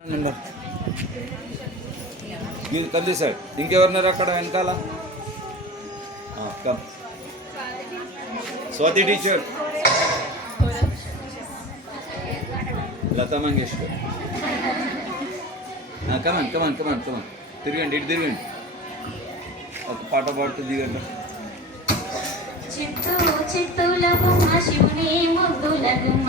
Number మీరు కంది side ఇంకెవరున్నారు అక్కడ వెనకాల ఆ, come Swati teacher Lata Mangeshkar come on come on come on come on తిరగండి ఇటు తిరగండి ఒక పాట పాడుతూ దిగండి చిత్తూ చిత్తుల బొమ్మ శివుని ముద్దుల గుమ్మ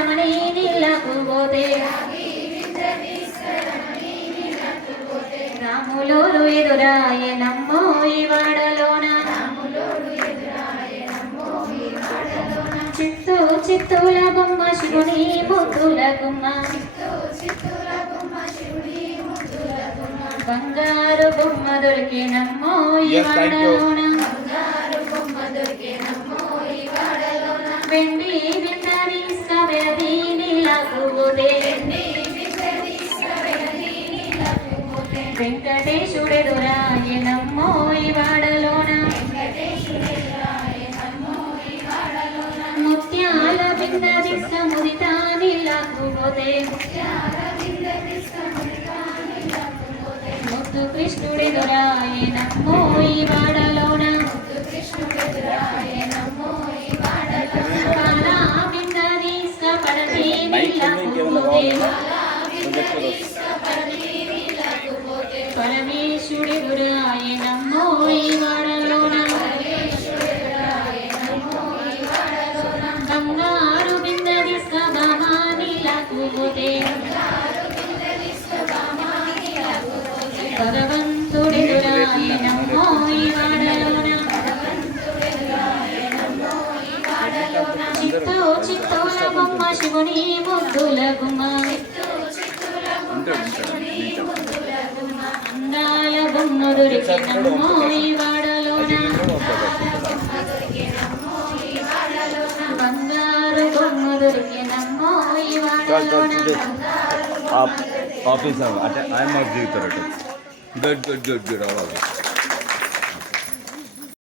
తీసుకరమణి నీళ్ళకు పోతే రాములోలు ఎదురాయనమ్మో ఈ వాడలోన. చిత్తూ చిత్తుల బొమ్మ శివుని ముద్దుల గుమ్మ. బంగారు బొమ్మ దొరికినమ్మో ఈ Yes, thank you. వాడలోన. వెంకటేశుడెదురాయనమ్మో ఈ వాడలోన. ముత్యాల బిందది సముదిత నీలకు పోతే ముద్దు కృష్ణుడెదురాయనమ్మో ఈ వాడలోన నీలకు పోతే ఈ వాడలోన బంగారు బిందది సభమానిలకు పోతే భగవంతుడెదురాయనమ్మో శివుని ముద్దుల గుమ్మ ఉంటాడు ఉంటాడు నేను చెప్తాను అందాల బొమ్మ దొరికినమ్మో ఈ వాడలోన బంగారు బొమ్మ దొరికినమ్మో ఈ చాలు చాలు వాడలోన చూడు ఆఫీస్ అంటే ఆయన మాకు దిగుతారట గుడ్ గుడ్ గుడ్ గుడ్ అవ్వాలి